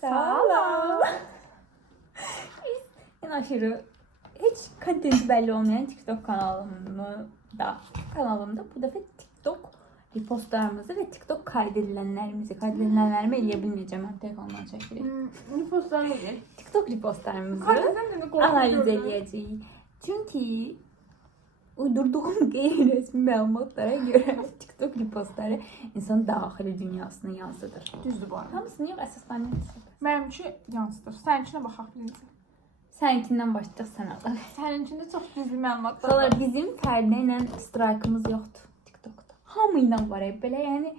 Salam. Biz en aşırı hiç kontenti belli olmayan TikTok kanalımda bu defa TikTok repostlarımızı ve TikTok kaydedilenlerimi eleyebilmeyeceğim. Ben telefondan çekiyorum. Repostlarımızı. TikTok repostlarımızı Kaydedilen analiz edeceğiz. Çünkü uydurduğum qeyri-rəsmi məlumatlara görə TikTok repostları insanın daxili dünyasını yansıdır. Düzdür bu arada. Hamısını yox, əsas mənim Mənimki yansıdır. Səninkinə baxaq birinci. Səninkindən başlayacaq sən al. Səninkində çox düzgün məlumatlar Sonra var. bizim Fərdə ilə strike'ımız yoxdur TikTokda. Hamı ilə var belə, yəni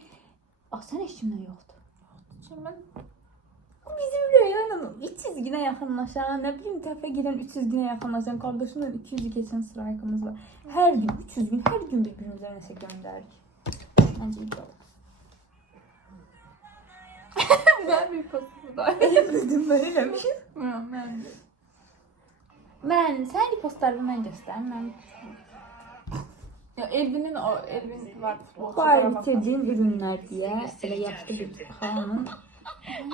sən heç kimlə yoxdur. Şimdi mən Bizim rəyonla 300 günə yaxınlaşan, nə bilim təfə gedən 300 günə yaxınlaşan qardaşımla 200 keçən strike'ımız var. Hər gün 300 gün, hər gün bir-birimizə nəsə göndərik. Məncə ideal. mən repostumu da. Bildim mən eləmişim. Mən Sən repostlarını mən göstərim. Mən ya Elvin'in o Elvin var futbolçu. var bitirdiğim ürünlər deyə elə yaşlı bir xanımın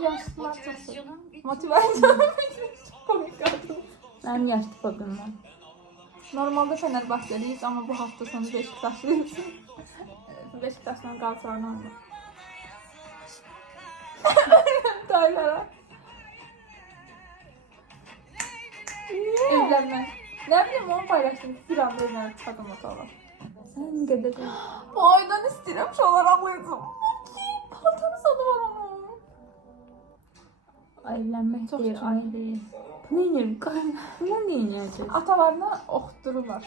Yaşlılar çok seviyorum. Motivasyon. Komik kadın. mənim yaşlı fobim var. Normalde Fenerbahçeliyiz ama bu hafta sonu Beşiktaşlıyız. Beşiktaş'la Galatasaray'la oynuyor. Taylara. Evlenme. Ne bileyim onu paylaştım. Bir anda evlenip çıkardım motorla. Sən qədər Bu aydan istedim şu olarak alıyorum. Paltanı sadı var onu. evlənmək Çox deyil, çirkin. ay deyil. Bu neyini? Bundan nə edəcək? Atalarına okuttururlar.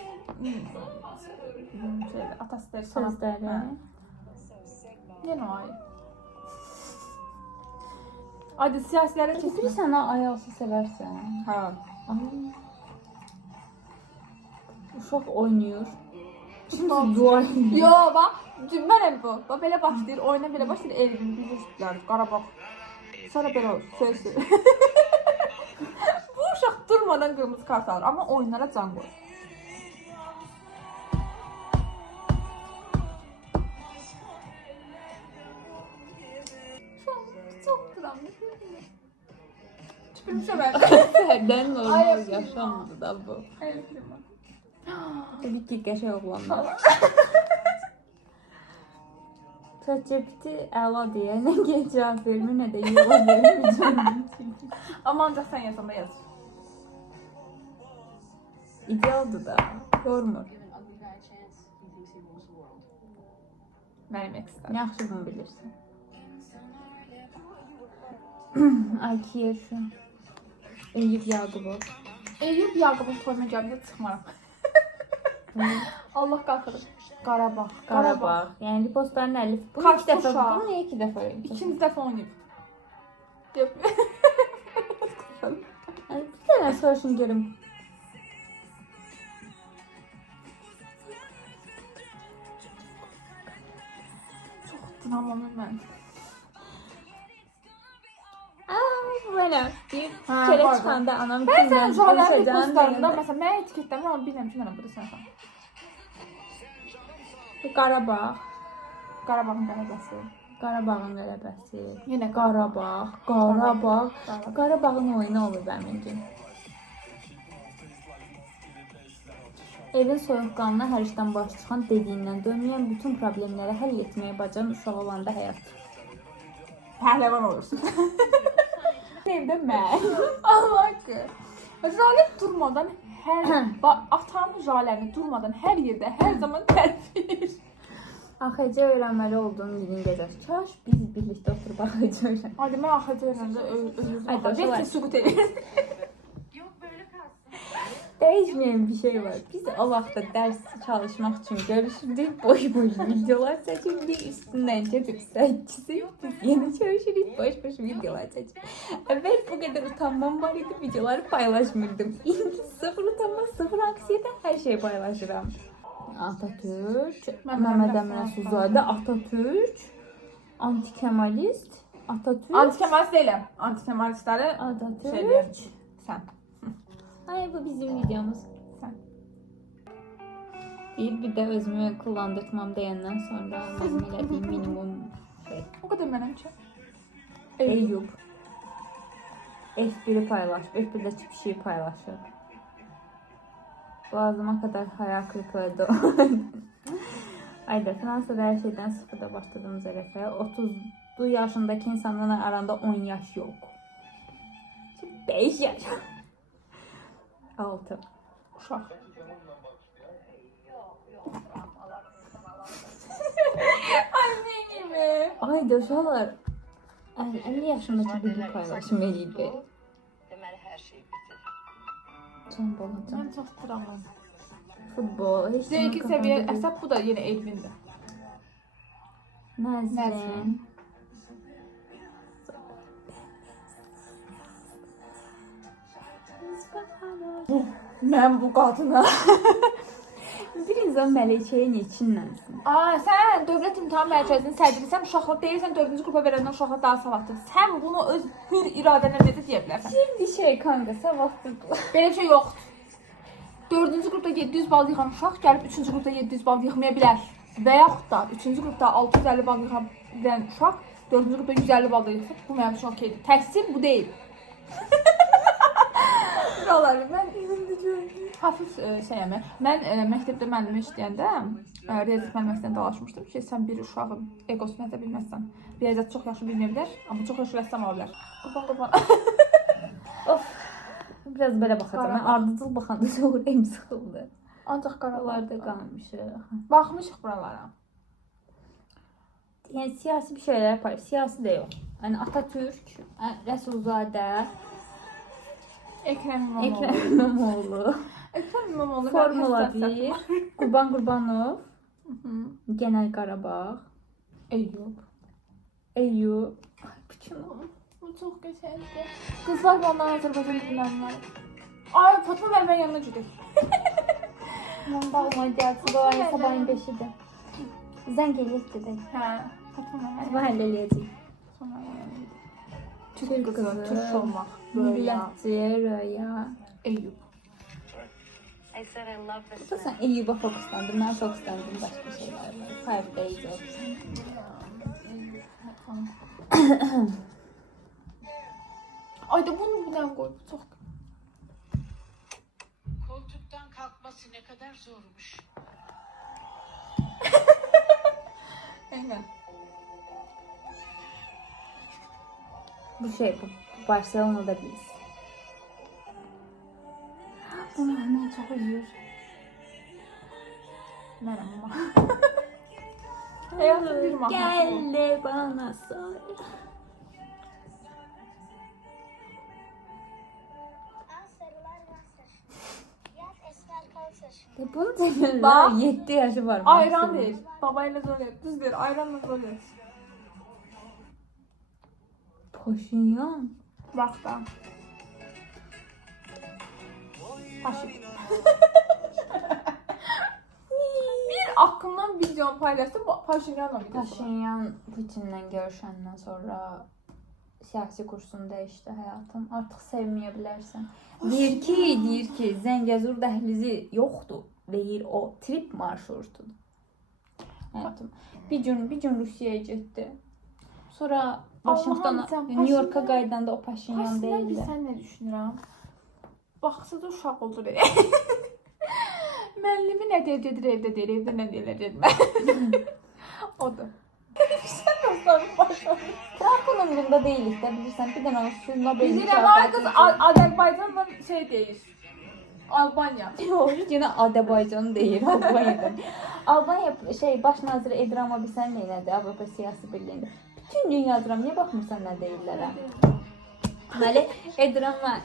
Şöyle atası der sana. Sözləri. Yine o ay. Hadi siyasilere Bir kesin. sənə ayaqsı sevərsən. Ha. Ay. Uşaq oynayır. Şimdi Futbol. dua edir. Yo bak, cümle bu. Bak böyle başlayır, oyuna böyle başlayır, Elvin bilirsizler, Qarabağ. Sonra böyle olur, söz. Bu uşaq durmadan kırmızı kart alır ama oyunlara can koyur. Çok dramlı. Tüpürmüşe ben. Sərdən normal Ay, yaşanmadı da bu. Evet, Təbii ki, qəşəng oğlanlar. ChatGPT əla deyə nə gəl cavab vermir, nə də yola vermir. Ama ancak sen yazanda yazır. İdealdır da, yormur. Benim ekstra. Yaxşı bunu bilirsən. Ay ki yaşa. Eyüp Yaqubov. Eyüp Yaqubov toyuna gəlməyə çıxmaram. Allah qalxır. Qarabağ. Qarabağ. Yəni repostların 50. Bunu Kaç 2 dəfə, kuşağı? bunu niyə 2 dəfə oynayır? İkinci dəfə oynayıb. Yep. Ay, bir dənə soruşun görüm. Çox dinamamı mən. Belə bir Ha, kere pardon. çıxanda anam Mən kimlə sən Jalərin konuşacağını postlarında, deyəndə məsələn, mən etiketləmirəm, amma bilmirəm ki, mənə burada sənsən. Qarabağ, Qarabağın qələbəsi. Qarabağın qələbəsi. Yenə Qarabağ. Qarabağın oyunu olur mənim üçün. Evin soyuqqanlı hər işdən baş çıxan dediyindən dönməyən bütün problemləri həll etməyə bacaran uşaq olanda həyat. Pəhləvan olursun. Evdə mən. Allah ki. Jalə durmadan atam Jaləni durmadan hər yerdə, hər zaman tərifləyir. AXC öyrənməli olduğum yerin gecəsi. Kaş biz birlikdə oturub AXC öyrənək. Hadi mən AXC öyrəndə özümüzü Hadi, baxacaq. başla. Biz süqut edirik. Dəyişməyən bir şey var. Biz o vaxtda dərs çalışmaq üçün görüşürdük. Boş-boş videolar çəkirdik. Üstündən çəkib səhccisi. Biz yeni görüşürük. Boş-boş videolar çəkib. Əvvəl bu qədər utanmam var idi. Videoları paylaşmırdım. İndi sıfır utanma, sıfır anksiyete hər şeyi paylaşıram. Atatürk, Məhəmməd Əmin Rəsulzadə, Atatürk, antikemalist, Atatürk, Antikemalist deyiləm. Antikemalistləri Atatürk. sən. Ay bu bizim videomuz. Sən. Bir de özümü kullandırtmam deyəndən sonra mənim elədiyim minimum şey. O qədər mənimki. Eyüp. F1'i paylaşıb. F1'də bir şey paylaşıb. Boğazıma kadar hayal kırıklığı da. Ayda Fransa'da her şeyden sıfırda başladığımız ərəfə 30 yaşındaki insanlarla aranda 10 yaş yok. 5 yaş. 6. Uşaq. Annemi. Ayda uşaqlar 50 yaşındaki biri paylaşım eləyib. Deməli hər şey bitir. Can balacan. Mən çatdıramam. Futbol. Heç Z2 səviyyə əsəb, bu da yenə Elvindir. Nəzrin. Nəzrin. Mən bu qadına. Bir insan mələkəyə neçinlənsin? Sən Dövlət İmtahan Mərkəzinin sədrisən, uşaqlar deyirsən 4-cü qrupa verəndən uşaqlar daha savadlıdır. Sən bunu öz hür iradənə necə deyə bilərsən? Şimdi şey kanka savadlıdır. Belə bir şey yoxdur. 4-cü qrupda 700 bal yığan uşaq gəlib 3-cü qrupda 700 bal yığmaya bilər. Və yaxud da 3-cü qrupda 650 bal yığan bilən uşaq 4-cü qrupda 150 bal da yığsa, bu mənim üçün okeydir. Təhsil bu deyil. Buraları mən hafif şeyəm. Mən məktəbdə müəllimə işləyəndə riyaziyyat müəlliməsindən dalaşmışdım ki, sən bir uşağın egosunu nəsə bilməzsən. Riyaziyyat çox yaxşı bilməyə bilər, amma çox yaxşı rəssam ola bilər. Of. Biraz belə baxacağım. Mən ardıcıl baxanda çox ürəyim sıxıldı. Ancaq Oralarda qalmışıq. Baxmışıq buralara. Yəni siyasi bir şeylər yapar. Siyasi də yox. Yəni Atatürk, Rəsulzadə, Ekrem İmamoğlu. Ekrem İmamoğlu, Ekrem İmamoğlu. Formula 1, Qurban Qurbanov, Genel Qarabağ, Eyyub. Ay, bütün o. Bu çox qəşəngdir. Qızlar bana Azərbaycan dinlənirlər. Ay, Fatma Mərmən yanına gidik. Olma gəlsin, doğru sabahın 5-idir. Zəng eləyək gedək. Hə, Fatma Mərmən. Sabah həll eləyəcəyik. Fatma Mərmən. Türk qızı, Türk olmaq. millətçi, röya. Eyyub. I said I love this Bu da sən Eyyuba fokuslandın, mən fokuslandım başqa şeylərlə. 5 days of. Ay da bunu birdən qoy. Çox. Koltuktan kalkması ne kadar zormuş. Eynən. Bu şey, bu Barcelona'da biz. Bunu hemen çok üzülür. Merhaba. Hayatım bir mahnısı. Gel de bana sor. Bunu demiyorlar. Bak. 7 yaşı var. Ayran maksimum. değil. Babayla böyle. Düz değil. Ayranla böyle. Paşinyan. Bak da. Paşin. Bir aklımdan video paylaştım. Paşinyan'la videosu. Paşinyan Putin'le görüşenden sonra siyasi kursunu değişti hayatım. Artık sevmeyebilirsin. Deyir ki Zəngəzur dəhlizi yoxdur. Deyir o trip marşrutu. Hayatım. Bir gün Rusiyaya getdi. Sonra Washington'a, Allah'ım sen New York'a Paşinyan- qaydanda o Paşinyan Paşinyan değildi. bilsən nə düşünürəm? Baxsa da uşaq olur elə. Müəllimi nə deyir, gedir evdə deyir, evdə nə deyirlər, mən. Odur. Sən dostlarım başladı. Trump'ın umrunda deyilik də bilirsən. Bir dənə şu Nobel Bilirəm, ay qız Azərbaycanla şey deyir. Albaniya. Yox, yenə Azərbaycan deyir Albaniyadan. Albaniya baş naziri Edirama bilsən nədir Avropa Siyasi Birliyində. Bütün gün yazıram, niyə baxmırsan nə deyirlər? Deməli, Edirama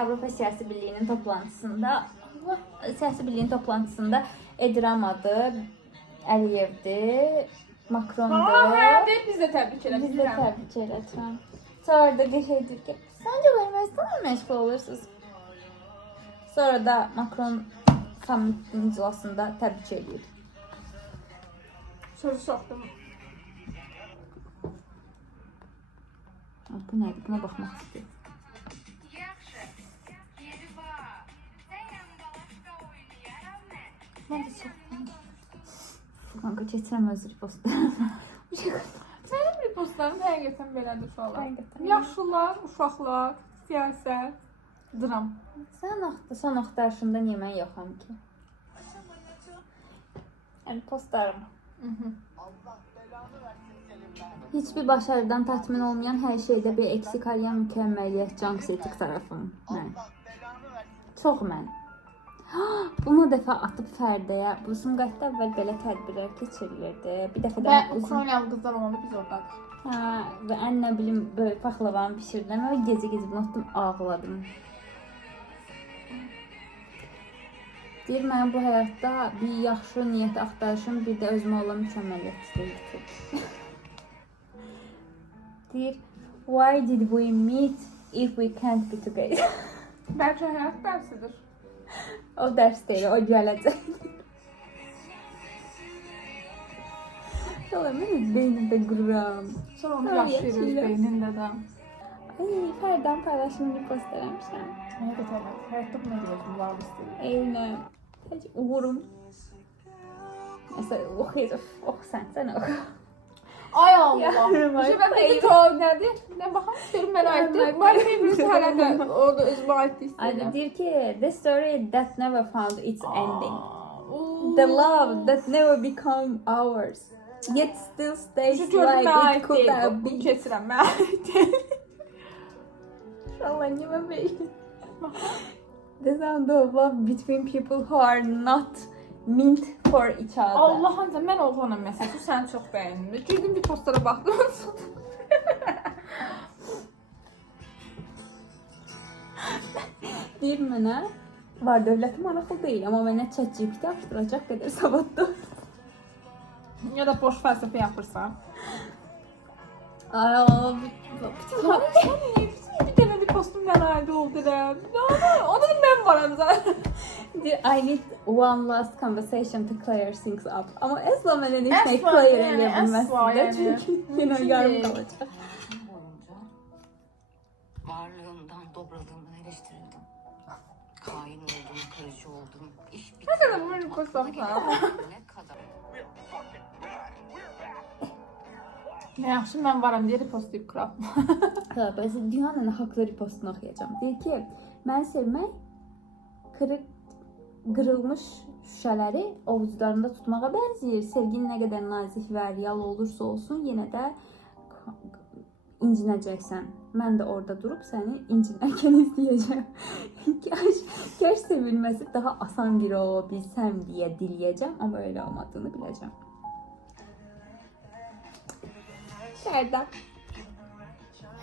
Avropa Siyasi Birliyinin toplantısında Ediramadır, Əliyevdir, Macron'dur. Hə, biz də təbrik elədik. Biz də təbrik elədim. Sonra da qəşəydir ki, səncə Ermənistanla məşğul olursunuz. Sonra da Macron sammitin iclasında təbrik edir. Sözü soxdum. Bu nədir? Buna baxmaq istəyirəm. Yaxşı. Yeri var. Sən yanında başqa oynayaram mən. Mən də soxdum. Kanka keçirəm öz ripostlarımı. Mənim ripostlarım həqiqətən belədir uşaqlar. Həqiqətən. Yaşlılar, uşaqlar, Siyasət, dram. Son axtarışında niyə mən yoxam ki? Yəni postlarım. Hiçbir başarıdan tatmin olmayan her şeyde bir eksik arayan mükemmelliyet cansetik tarafım. Ben. Çok mən. Bunu defa atıp Fərdəyə. Bu Sumqayıtda əvvəl belə tədbirlər keçirilirdi. Bir dəfə də Və uzun... Ukraynalı qızlar olanda biz oradayıq. Hə, və ən nə bilim böyle paxlavanı pişirdilər və gecə-gecə bunu atdım, ağladım. Deyir, mənim bu həyatda bir yaxşı niyyət axtarışım, bir də özümə olan mükəmməliyyətsizlik. Deyir, why did we meet if we can't be together? Bəlkə həyat dərsidir. O dərs deyil, o gələcək. Şöyle benim beynimdə qururam. Sonra onu Ay, yaşayırız yaşayırım. beynində də. Ay, Fərdən paylaşımını post eləmişəm. Mənə də təbii. Həyatda buna gələcəm, var istəyir. Eynəm. Heç uğurum. Mesela oxuyacaq. Sən oxu. Ay Allah. Yarım ay. İşte ben de çok nədir? Nə baxam, görüm mənə aiddir. My favorite hələ də orada özümə aiddir Ay, istəyirəm. deyir ki, the story that never found its ending. The love that never became ours. Yet still stays Şu gördüm like mənə it aid could deyil. have Bu been. keçirəm, mənə aid deyil. İnşallah niyə belə? The sound of love between people who are not meant for each other. Allah'ınca mən oğlanım məsələn, səni çox bəyəndim. Girdim bir postlara baxdım. Deyir mənə, var dövləti maraqlı deyil, amma mənə ChatGPT açdıracaq qədər savadlı. Ya da boş fəlsəfə yapırsan. Ay, Sən niyə bir dənə bir postum mənə aid oldu rəm? Onda da mən varam zaten. deyir, I need one last conversation to clear things up. Amma əsla mənə heç nə Əsla, clear yəni, eləyə bilməzsin əsla, də, yəni. çünki yenə yarım qalacaq. Boyunca varlığımdan, dobradığımdan eleştirildim. Hain oldum, kırıcı oldum. İş bitti. Ne kadar böyle postam Aklıma var? gelen ne kadar. Nə yaxşı mən varam deyə postlayıb kral. Hə, bəzi dünyanın haqlı ripostunu oxuyacağam. Deyir ki, məni sevmək qırılmış şüşələri ovucularında tutmağa bənzəyir. Sevgin nə qədər nazik və real olursa olsun, yenə də incinəcəksən. Mən də orada durub səni incinərkən izləyəcəm. Kaş sevilməsi daha asan biri ola bilsəm deyə diləyəcəm, amma öyle olmadığını biləcəm. Sərdən.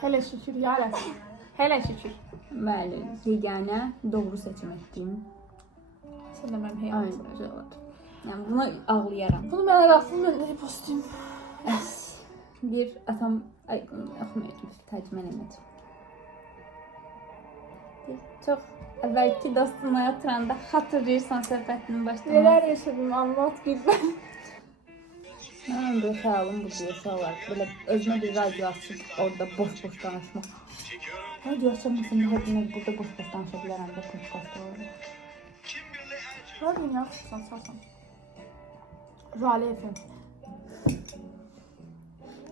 Hələ şükür yarəsin. Hələ şükür. Bəli, yeganə doğru seçim etdiyim Sən də mənim ayın həyatım. cavab. Yəni buna ağlayaram. Bunu mənə qalsın, mən də postlayım. Bir atam ay oxumayacağım, tərcümə eləmədim. Çox əvvəlki dostumla oturanda xatırlayırsan söhbətinin başlamasını. Nelər yaşadım, anlat gülbən. Mənim bir xəyalım bu yaşalar. Belə özümə bir radio açıb orada boş-boş danışmaq. Radio açamazsam da hər gün burada boş-boş danışa bilərəm də podcast olur. Radyo ne yapırsan, salsan. Rale FM.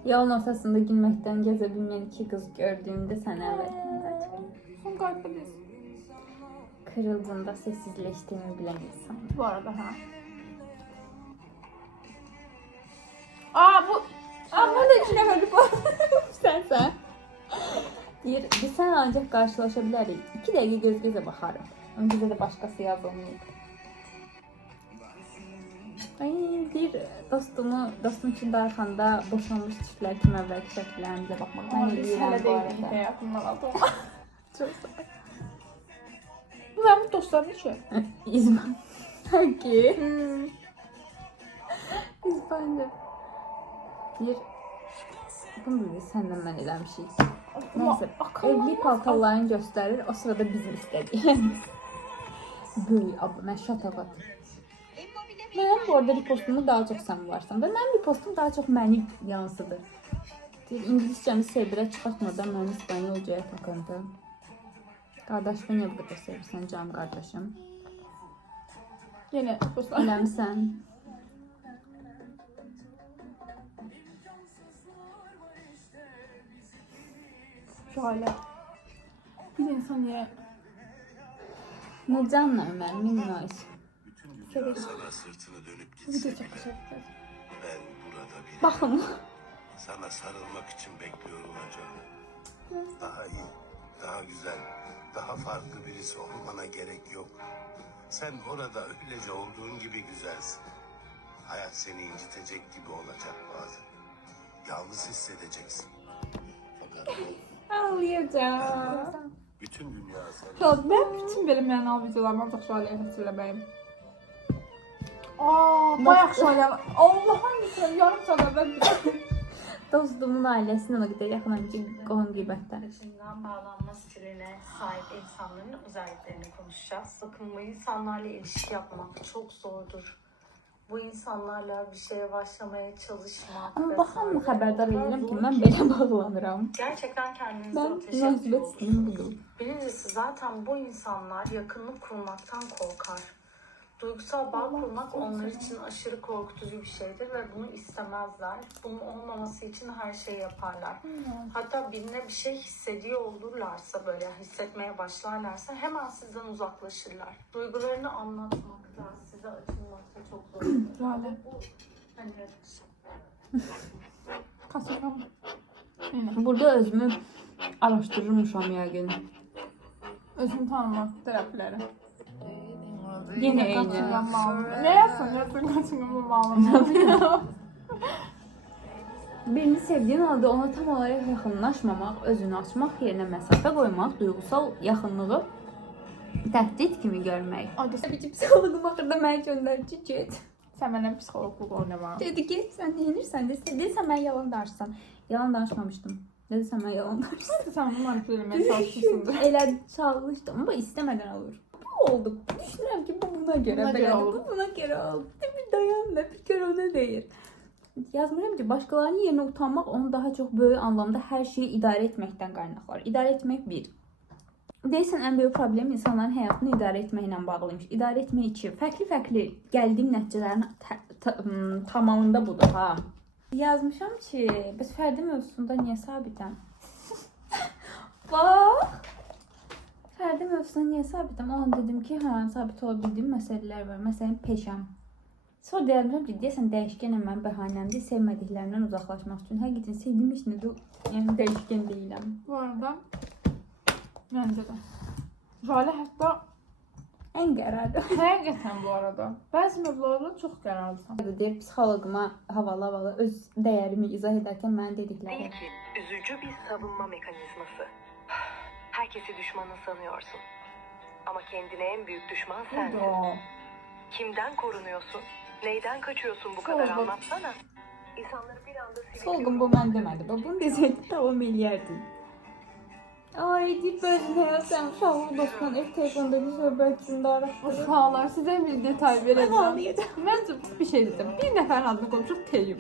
Yolun ortasında gülməkdən gəzə bilməyən iki qız gördüyümdə sənə əvvəldən Son gayet biz. kırıldığında sessizleştiğimi bilen insan. Bu arada ha. Aa bu... Aa burada içine böyle bu. Sen. Biz sen ancak karşılaşabiliriz. 2 dakika göz göze bakarım. Öncede de başkası yazılmıyor. Ay bir dostum için darxanda boşanmış çiftler kim əvvəlki şəkillərimizə baxmaqdan Ama biz eləyirəm hələ bu deyildik arada. həyatımdan aldım. Çok sağ ol. Bu benim dostlarım için. İzban. Hangi? Hmm. İspanya. Bir bunu da səndən mən eləmişik. Neyse, evli paltarlarını göstərir, o sırada bizim istədiyimiz. Böyük abla, mən şatavat. Mənim bu arada repostumu daha çox sən varsan da, mənim repostum daha çox məni yansıdır. İngiliscəni sevirə çıxartmadan mənim İspanyolcaya takındı. Qardaşımı niyə bu qədər sevirsən canım qardaşım? Yine dostlar. Eləmsən. Şöyle. Bir insan niye Ne canla Ömer minnoş. sever? Sana sırtını dönüp Bu gitse video çok bile teşekkür ben burada bir Bakın. sana sarılmak için bekliyor olacağım. Daha iyi, daha güzel, daha farklı birisi olmana gerek yok. Sen orada öylece olduğun gibi güzelsin. Hayat seni incitecek gibi olacak bazen. Yalnız hissedeceksin. Fakat Ağlayacağım. bütün dünya sana Kral, ben bütün belə mənalı videolarımı ancaq Şahiyə həsrləməyim. Bayaq Şahiyə... Allah'ım lütfen yarım saat əvvəl Dostumun ailesine o kadar yakın ki qohum qeybətdən. İçinden bağlanma stiline sahip insanların özelliklerini konuşacağız. Bakın bu insanlarla ilişki yapmak çok zordur. Bu insanlarla bir şeye başlamaya çalışmak. Ama vesaire baxan xəbərdar o kadar edirəm ki, zor mən belə bağlanıram. Gerçekten kendinizi Ben ateşe münasibət atıyorsunuz. istəyim budur. Birincisi zaten bu insanlar yakınlık kurmaktan korkar. Duygusal bağ kurmak onlar için aşırı korkutucu bir şeydir ve bunu istemezler. Bunun olmaması için her şeyi yaparlar. Hatta birine bir şey hissediyor olurlarsa, böyle hissetmeye başlarlarsa hemen sizden uzaklaşırlar. Duygularını anlatmakta, size açılmakta çok zor. Şahiyə. Bu hani Kaçıram. Burada özümü araşdırırmışam yəqin. Özümü tanımaq tərəfləri. Yenə eyni. Kaçıram bağlı. Ne yapsın? Kaçıram bağlı. Birini sevdiğin halde ona tam olarak yaxınlaşmamaq, özünü açmaq yerinə məsafə qoymaq, duygusal yaxınlığı təhdid kimi görmək. Adəsə Bir psixoloqum axırda mənə göndərdi, get. sən məndən psixoloqluq oynama. Dedi ki, sən deyinirsən də, dediysən mən yalan danışsan. Yalan danışmamışdım. Dediysən mən yalan danışsam. Sən bunu manipulə etməyə çalışırsındır. Elə çalışdım ama istemeden olur. Bu oldu. Düşünürəm ki, bu buna göre Buna göre belədir, oldu. bu buna göre oldu. Bir dayan da, bir kere ona deyir. Yazmıram ki, başkalarının yerine utanmaq onu daha çok böyle anlamda her şeyi idare etməkdən qaynaqlar. İdare etmək bir. Deyirsən, ən böyük problem insanların həyatını idarə etməklə bağlıymış. İdarə etmək için fərqli-fərqli gəldiyim nəticələrin tamamında budur ha. Yazmışam ki, biz Fərdi mövzusunda niyə sabitəm? Bax. Fərdi mövzusunda niyə sabitəm? O an dedim ki, hə, sabit ola bildiyim məsələlər var. Məsələn, peşəm. Sonra deyirəm ki, deyəsən dəyişkənəm mən bəhanəmdir, sevmədiklərimdən uzaqlaşmaq üçün. Həqiqətən sevdiyim heç nədə, yəni dəyişkən deyiləm. Bu arada məncə də. Jale hətta Ən qərarlı. həqiqətən bu arada bəzi mövzularda çox qərarlısan. Deyir, psixologuma havalı öz dəyərimi izah edərkən mənə dedikləri. Değil ki, üzücü bir savunma mekanizması. Herkesi düşmanın sanıyorsun. Ama kendine en büyük düşman sensin. Yo. Kimden korunuyorsun? Neyden kaçıyorsun bu kadar Solgun. anlatsana. İnsanları bir anda sivilce Solgun bu mən demədi. Bunu desəydi tamam eləyərdim. Ay, deyib özünü həyatım, uşaqlı dostla ev telefonda bir söhbətində araşdırır. Uşaqlar sizə bir detay Mən verəcəm. ağlayacağım. Məncə bir şey dedim. Bir nəfərin adını qoymuşuq Teyyub.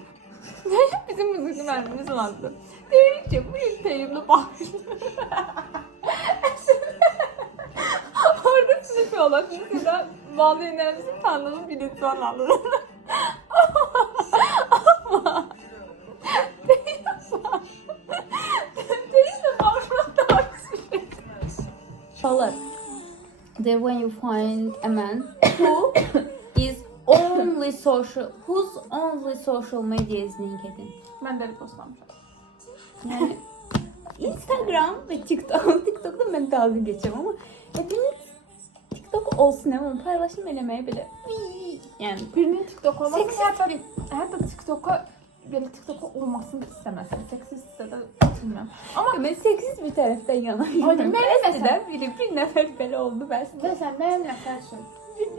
Teyyub bizim müzik müəllimimizin adı. Deyirik ki, bu il Teyyublu bağışlı. Orada sinif yollar. Sizə valideynlərimizin tanıdığım bir insan alır. Ama Teyyublu bağışlı daha güzel. Follow. That when you find a man who is only social, whose only social media is LinkedIn. Mən də postlamışam. Yani Instagram ve TikTok. TikTok'ta ben dalga geçeceğim ama hepimiz TikTok olsun ama paylaşım eləməyə belə yani Birinin TikTok olmasını seksist hətta TikTok'a belə TikTok'a olmasını istəməsin. Seksistsə də bilmirəm. Amma ben seksiz bir taraftan yanayım. Ay, mən Eskiden bir nefer belə oldu ben size. Məsələn, mənim nəfər üçün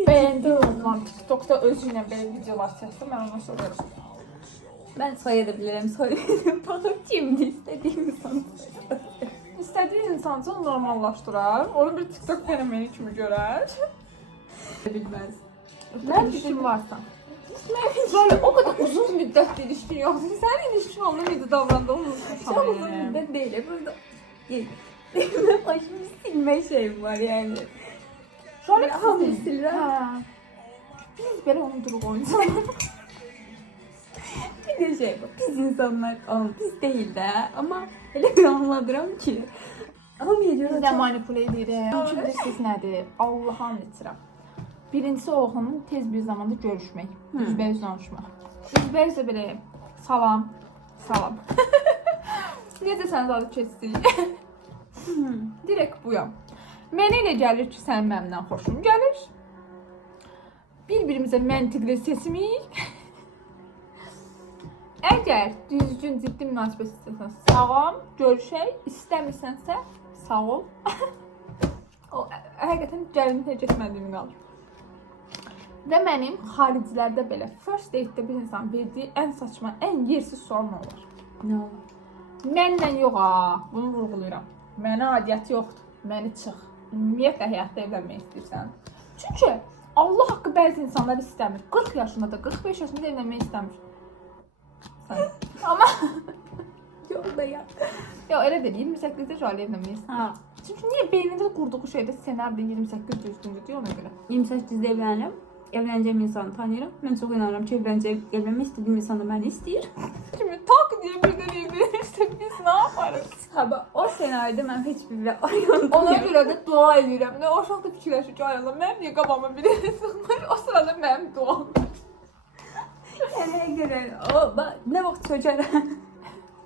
bəyəndiyim olan TikTok'da özü ilə belə videolar çəkdim, mən ona soruyorum. Ben soyabilirim. Soyabilirim. Bakın şimdi istediğim insan. İstədiyi insan üçün normallaşdırar, onu bir TikTok fenomeni kimi görər. Bilmez. Mən ilişkin varsa. Böyle o kadar uzun müddət ilişkin yoxdur. Sənin ilişkin olma necə davrandığını unutmuşam. Çok uzun müddet değil. Burada benim başımı silme şeyim var yani. Şöyle hamı silirəm. Hə. Biz belə unuduruq o insanları. Bir de şey bu. Biz insanlar ama biz değil de ama öyle bir anladıram ki. Ama Biz ediyor. də manipulə edirik. Çünki bilirsiniz nədir? Allah'ın itiraf. Birincisi oğlunun tez bir zamanda görüşmək. Üzbəüz danışmaq. Üzbəüz də belə salam. Salam. Necə sən adı keçdik? Direkt buyam. Mənə elə gəlir ki, sən məndən xoşum gəlir. Bir-birimizə məntiqli seçməyik. Əgər düzgün, ciddi münasibət istəsən, sağam, görüşək. İstəmirsənsə, sağ ol. O, həqiqətən gəlin heç etmədiyim qalır. Və mənim xaricilərdə belə first date-də bir insan verdiyi ən saçma, ən yersiz sual nə olur? Nə olur? Mənlə yox ha, bunu vurğulayıram. Mənə adiyyəti yoxdur, məni çıx. Ümumiyyətlə həyatda evlənmək istəyirsən. Çünki Allah haqqı bəzi insanlar istəmir. 40 yaşında da, 45 yaşında da evlənmək istəmir. Sən. Amma Yolda ya. ya elə deyil, 28-də şöyle evlənmək istəyir. Ha. Çünki niyə beynində qurduğu şeydə ssenardə 28 düzgündür deyə ona görə. 28-də evlənirəm. Evlənəcəyim insanı tanıyıram. Mən çox inanıram ki, evlənmək istədiyim insan da məni istəyir. Şimdi tak diye birden evlenirse biz ne yaparız? Haba, o senaryoda mən heç bir variant Ona görə də dua edirəm. Nə o şahta fikirləşir ki, ay Allah, mənim niyə qabağıma biri sığmır? O sırada mənim duam. Nəyə görə? Nə vaxt çökərəm?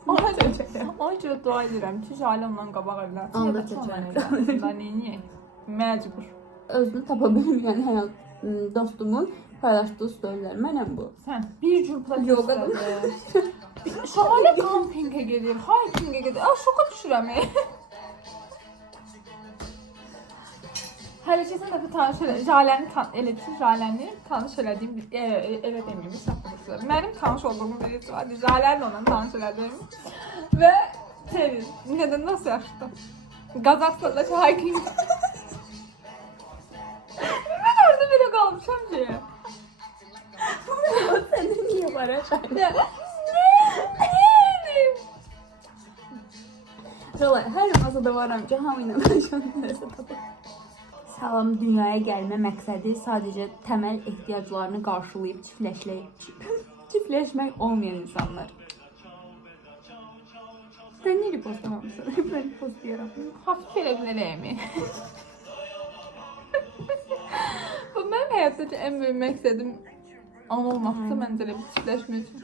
Ona görə dua edirəm ki, Jalə ondan qabaq evlənsin. Onda Ya da sonra çəkərəm. evlənsin. Da neyini? Məcbur. Özünü tapa bilməyən həyat dostumun paylaşdığı storylər mənəm bu. Sən bir cür plan Yogadım. Şahalə kampinge gedir, hikingə gedir. Şoka düşürəm. Hələ keçən dəfə tanış Jaləni tanış elədiyim elə deməyim, saxlamışlar. Mənim tanış olduğum birisi var. Jalənin onunla tanış elədim. Və nədən nasıl yaşdı? Qazaxstanda hiking. Mən orada belə qalmışam ki. Səndə niyə var aşağıda? Rolay, hər masada varam ki, hamı ilə danışan nəsə tapır. Sağlam dünyaya gəlmə məqsədi sadəcə təməl ehtiyaclarını qarşılayıb çiftləşmək olmayan insanlar. Sən niyə postlamamısan? Mən postlayarım. Hafif elə bilələyimi. Bu mənim həyatdakı ən böyük məqsədim an olmaqsa məncə elə bir çiftləşmək üçün.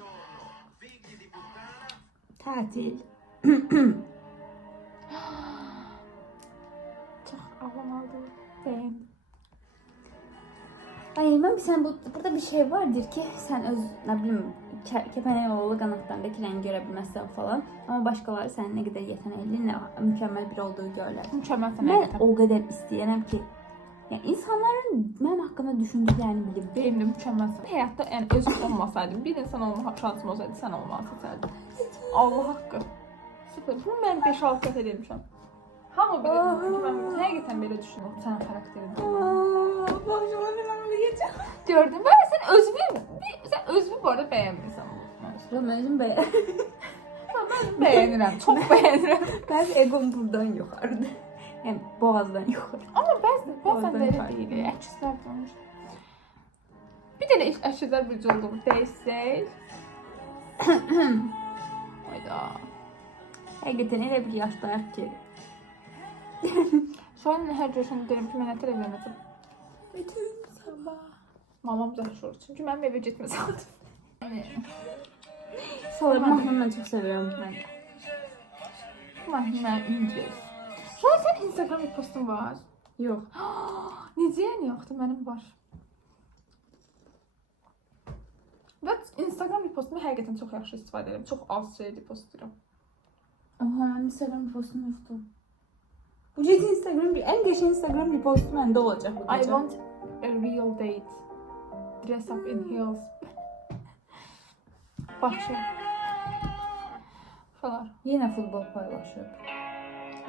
Tətil. Çox ağlamalıdır. Bəyəm. Ay, mən sən burada bir şey vardır ki, sən öz, nə bilim, kəpənək oğlu qanatlarındakı rəngi görə bilməzsən falan, amma başqaları sənin nə qədər yetənəkli, nə mükəmməl bir olduğu görürlər. Mükəmməlsən Mən həqiqətən. o qədər istəyirəm ki, yəni insanların mənim haqqında düşündüklərini bilib. Benim də mükəmməlsən. Həyatda özüm olmasaydım, bir insan olmaq şansım olsaydı, sən olmağı seçərdim. Allah haqqı. Sıfır. Bunu mən 5-6 dəfə demişəm. Hamı bilir ki, mən həqiqətən belə düşünürəm. Sənin xarakterin. Başımı mən biləcəm. Gördün və sən özünü bu arada bəyənmirsən. Mən özüm bəyəm. Mən bəyənirəm, çox bəyənirəm. Bəzi egom buradan yuxarıdır. Yəni boğazdan yuxarı. Amma bəzən də elə deyil. Əksizlər olmuş. Bir dənə əksizlər burcu olduğunu deyilsək. Hayda. Həqiqətən elə bir yaşdayıq ki. Şu an hər görüşən deyirəm ki, mən nətər evlənəcəm. Bütün sabah. Mamam zəhşur. Çünki mənim evə getmə saatim. Sonra mahnını mən çox sevirəm. Mahnı İngiliz. Şu an sən Instagram postun var. Yox. Necə yəni yoxdur? Mənim var. Və Instagram postumu həqiqətən çox yaxşı istifadə edirəm. Çox az şeydə postlayıram. Aha, mən Instagram postum yoxdur. Bu ciddi Instagram, ən qəşəng Instagram postu məndə olacaq bu I gecə. want a real date. Dress up in heels. Baxşı. Falan. Yenə futbol paylaşır.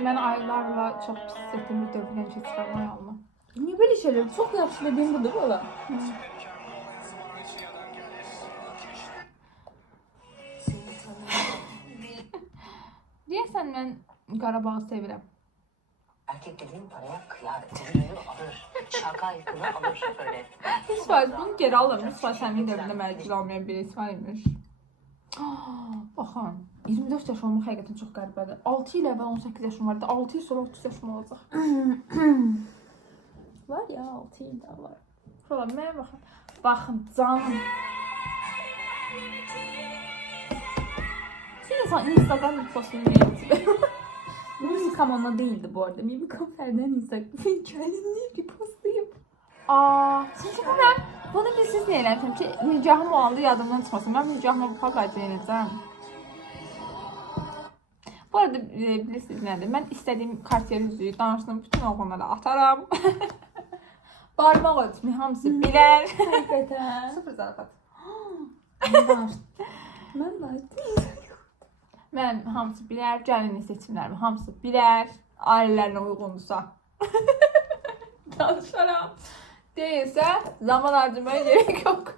Mən aylarla çox pis hissetdiyim bir dövrdən keçirəm ayağımı. Niyə belə şeylər? Çox yaxşı dediyim budur valla. Deyəsən mən Qarabağı sevirəm. Erkek dediğin paraya kıyar, ürünü alır, şaka yıkını alır böyle. 100% bunu geri alırım. 100% sənin dövründə mənə gül almayan birisi var imiş. Baxın, 24 yaş olmaq həqiqətən çox qəribədir. 6 il əvvəl 18 yaşım vardı, 6 il sonra 30 yaşım olacaq. Var ya 6 il daha var. Sonra mənə baxın. Baxın, canım. Sen Instagram bir postunu yönetiyor. Mimikam ona değildi bu arada. Mimikam Ferden Instagram. Kendini bir postayım. Çünki bu mən bunu bir siz deyirəm ki, nicahım olanda yadımdan çıxmasın. Mən nicahıma bu paqacı yenəcəm. Bu arada bilirsiniz nədir? Mən istədiyim Cartier yüzüyü danışdığım bütün oğlanlara ataram. Barmaq ölçümü hamısı bilər. Hakikaten. Sıfır zarafat. Ben var. Mən hamısı bilər, gəlinin seçimlərimi hamısı bilər. Ailələrinə uyğundursa. Danışaram. Değilsə zaman harcamaya gerek yok.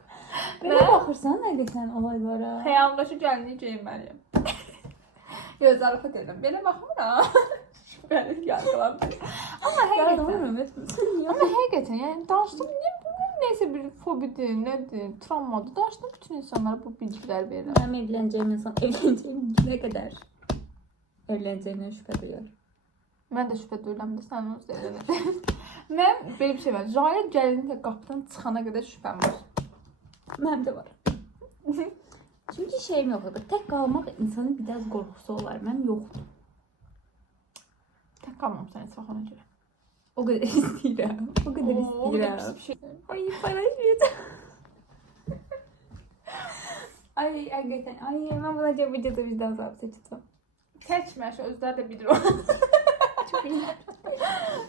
Böyle bakırsan hakikaten olaylara. Xəyalımdakı gəlini geyinməliyim. Yox, zarafat edirəm. Belə baxmıram. Şübhəli yargılanır. Amma həqiqətən, yəni danışdığım neysə bir fobidir, nədir, travmadır. Danışdığım bütün insanlara bu bilgiləri verirəm. Ben evleneceğim insan evleneceğim ne kadar evleneceğine şüphe duyuyorum. Mən də şübhə duyuram da sən onu söylədin. Mən belə bir şey var. Jaya gəlini də qapıdan çıxana qədər şübhəm var. Benim de var. Çünkü şeyim yok. Tek kalmak insanın biraz korkusu olar. Benim yoktu. Tək qalmam sən heç vaxt ona görə. O kadar istiyorum. O kadar O qədər istiyorum. pis bir şey. Ay para yedim. Ay hakikaten. Ay ben bulacağım videoda bir daha zor seçeceğim. Təkməş, özləri də bilir o. Çok iyi.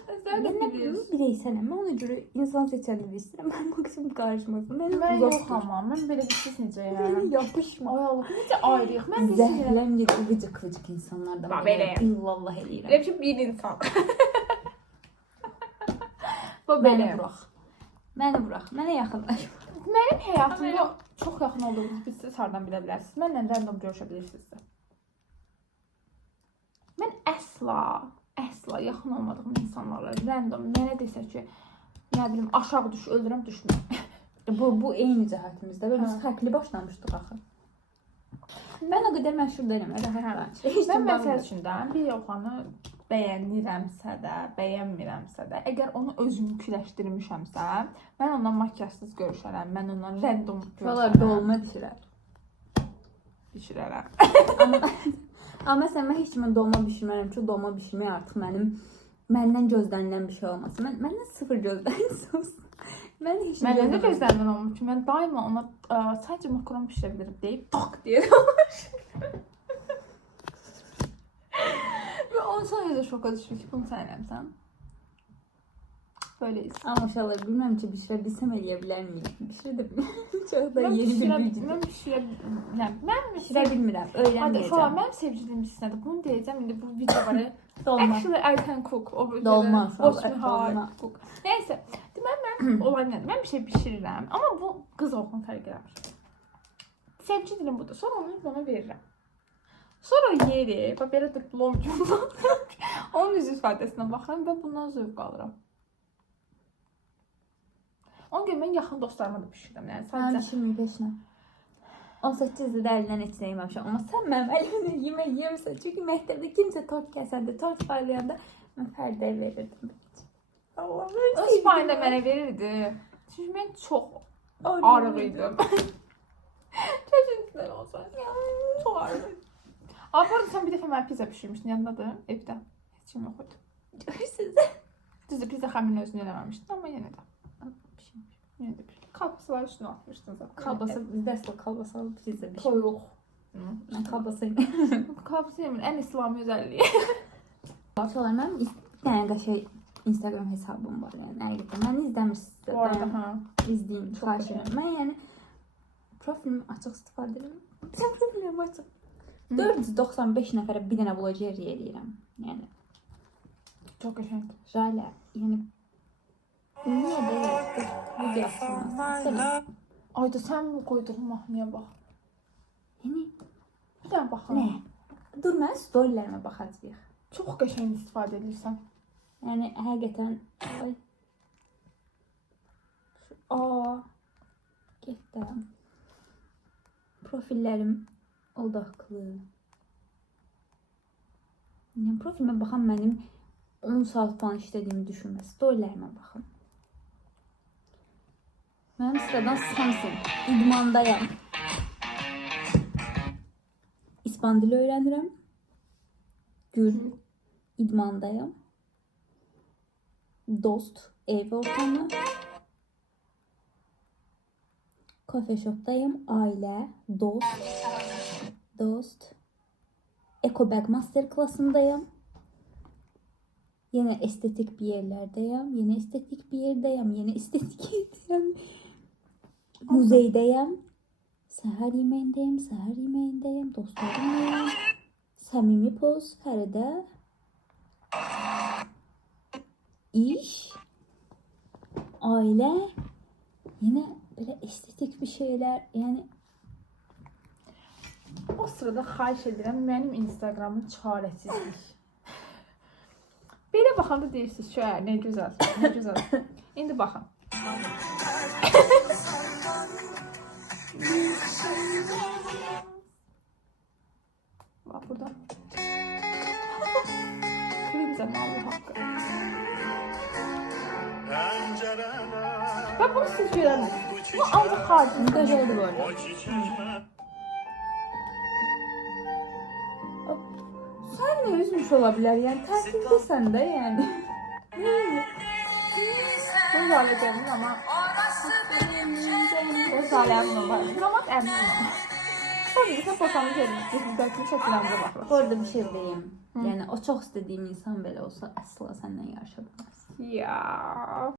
Özləri də Ben bilir. bireyselim. Ben ona göre insan seçenleri isterim. Ben maksimum karışmasın. Ben Mən uzak yox dur. amma, mən belə bir şey necəyəm? Beni yapışma. Ay Allah, necə ayrıyıq? Mən bir şey deyirəm. Zəhləm yedi vıcık vıcık insanlardan. Bax, beləyəm. İllallah eləyirəm. Elə bir şey bir insan. Bu Məni belə. burax. Məni burax. Mənə yaxınlaş. Mənim həyatımda çox yaxın olduğunuz bir siz hardan bilə bilərsiniz? Mənlə random görüşə bilirsiniz. Mən əsla yaxın olmadığım insanlarla random mənə desə ki, nə bilim, aşağı düş, ölürəm, düşmürəm. Bu eyni cəhətimizdə və biz Hə. fərqli başlamışdıq axı. Mən o qədər məşhur deyiləm. Mən məsəl üçün də bir oğlanı bəyənirəmsə də, bəyənmirəmsə də, əgər onu özümküləşdirmişəmsə, mən ondan makyajsız görüşərəm, mən ondan random Şuralar görüşərəm. dolma Bişirərəm. Amma məsələn, mən heç kimə dolma bişirmərəm ki, dolma bişirmək artıq məndən gözlənilən bir şey olmasın. Məndən sıfır gözlənilsin olsun. Məndən də gözlənilən olmuş ki, mən daima ona sadəcə makaron bişirə bilirim deyib, tak deyirəm. Və ondan sonra da şoka düşür ki, bunu sən eləmsən. Böyleyiz. Amma uşaqlar bilməm ki, bişirə bilsəm eləyə bilər miyim? Bişirə də bilmirəm. Çox da yeni bir bilgi. Mən Bişirə bilmirəm, Hadi falan, öyrənməyəcəm. mənim sevgilim bilsinədir. Bunu deyəcəm, indi bu video var ya. Dolma. Actually, I can cook. O böyle Dolma, watch me dolma. how I cook. Neyse. Deməli, mən olay nədir? Mən bir şey bişirirəm. Amma bu qız oğlan fərq eləmir. Sevgi dilim budur. Sonra onu ona verirəm. Sonra yeri, bax belə də blomcumla onun yüz ifadəsinə baxıram və bundan zövq alıram. Ona görə mən yaxın dostlarıma da bişirirəm. Yəni Mən sadəcə bişirməyim peşinə. 18 ildə əlindən heç nə yeməmişəm. Amma sən mənim əlimdən yemək yemirsən. Çünki məktəbdə kimsə tort kəsəndə, tort paylayanda mən Fərdəyə verirdim. Allah, öz payını da mənə verirdi. Çünki mən çox arıq idim. Çözüntülər olsa. Çox arıq idim. Amma bu arada sən bir dəfə mənə pizza pişirmişdin, yanındadır, evdə. Heç kim yox idi. Görürsünüz. Düzdür, pizza xəmirini özünü eləməmişdin, amma yenə də. Pişirmiş. Yenə də pişirmiş. Kalbası var, üstünə atmışdın zaten. Kalbasa, bizdə əsla kalbasa alıp pizza bir şey. Toyuq. Mən kalbasa yemirəm. Kalbası yemin, ən İslami özelliği. Başlar, mənim bir dənə şey Instagram hesabım var. Yəni həqiqətən mən izləmirsiniz. Bu arada, ha. İzləyin, xahiş edirəm. Mən yəni profilim açıq istifadə edirəm. Bütün profilim açıq. 495 nəfərə bir dənə vlogger eləyirəm. Yəni Çox qəşəng. Jale, yəni niyə deyir? Video yapsınlar. Ayda sən mi qoyduğun mahnıya bax. Yəni Bir dənə baxalım. nə? Dur, mən storylərimə baxacağıq. Çox qəşəng istifadə edirsən. Yəni həqiqətən ay. Getdim. Profillərim O da haqlı. Yəni profilimə baxan mənim 10 saat falan işlədiyimi düşünmə. Storylərimə baxın. Mənim sıradan Samsung. İdmandayam. İspan dili öyrənirəm. Gül. İdmandayam. Dost. Ev ortamı. Kafe shopdayım. Aile. Dost. Ecobag Master klasındayım. Yine estetik bir yerlerdeyim. Yine estetik bir yerdeyim. Yine estetik yerdeyim. Muzeydeyim. Səhər yeməyindeyim. Dostlarımlayım. Səmimi poz. Fəridə. İş. Aile. Yine böyle estetik bir şeyler. Yani O sırada xahiş edirəm, mənim Instagramım çarəsizlik. Belə baxanda deyirsiniz ki, nə gözəl, nə gözəl. İndi baxın. Bax burada. Cringe malı haqqı. Və bunu siz görərsiniz. Bu ancaq xaricində Müdahale bu arada. Sen ne üzmüş olabilir yani tertiptesən de yani. Bunu zaləcəmin amma o zaləyəmin var. Amma əminəm. Sonra ise boşanmış evlilikdə şəkillərimizə baxırıq. Bu arada bir şey diyeyim. Yani o çok istediğim insan bile olsa asla senden yaşamaz. Ya.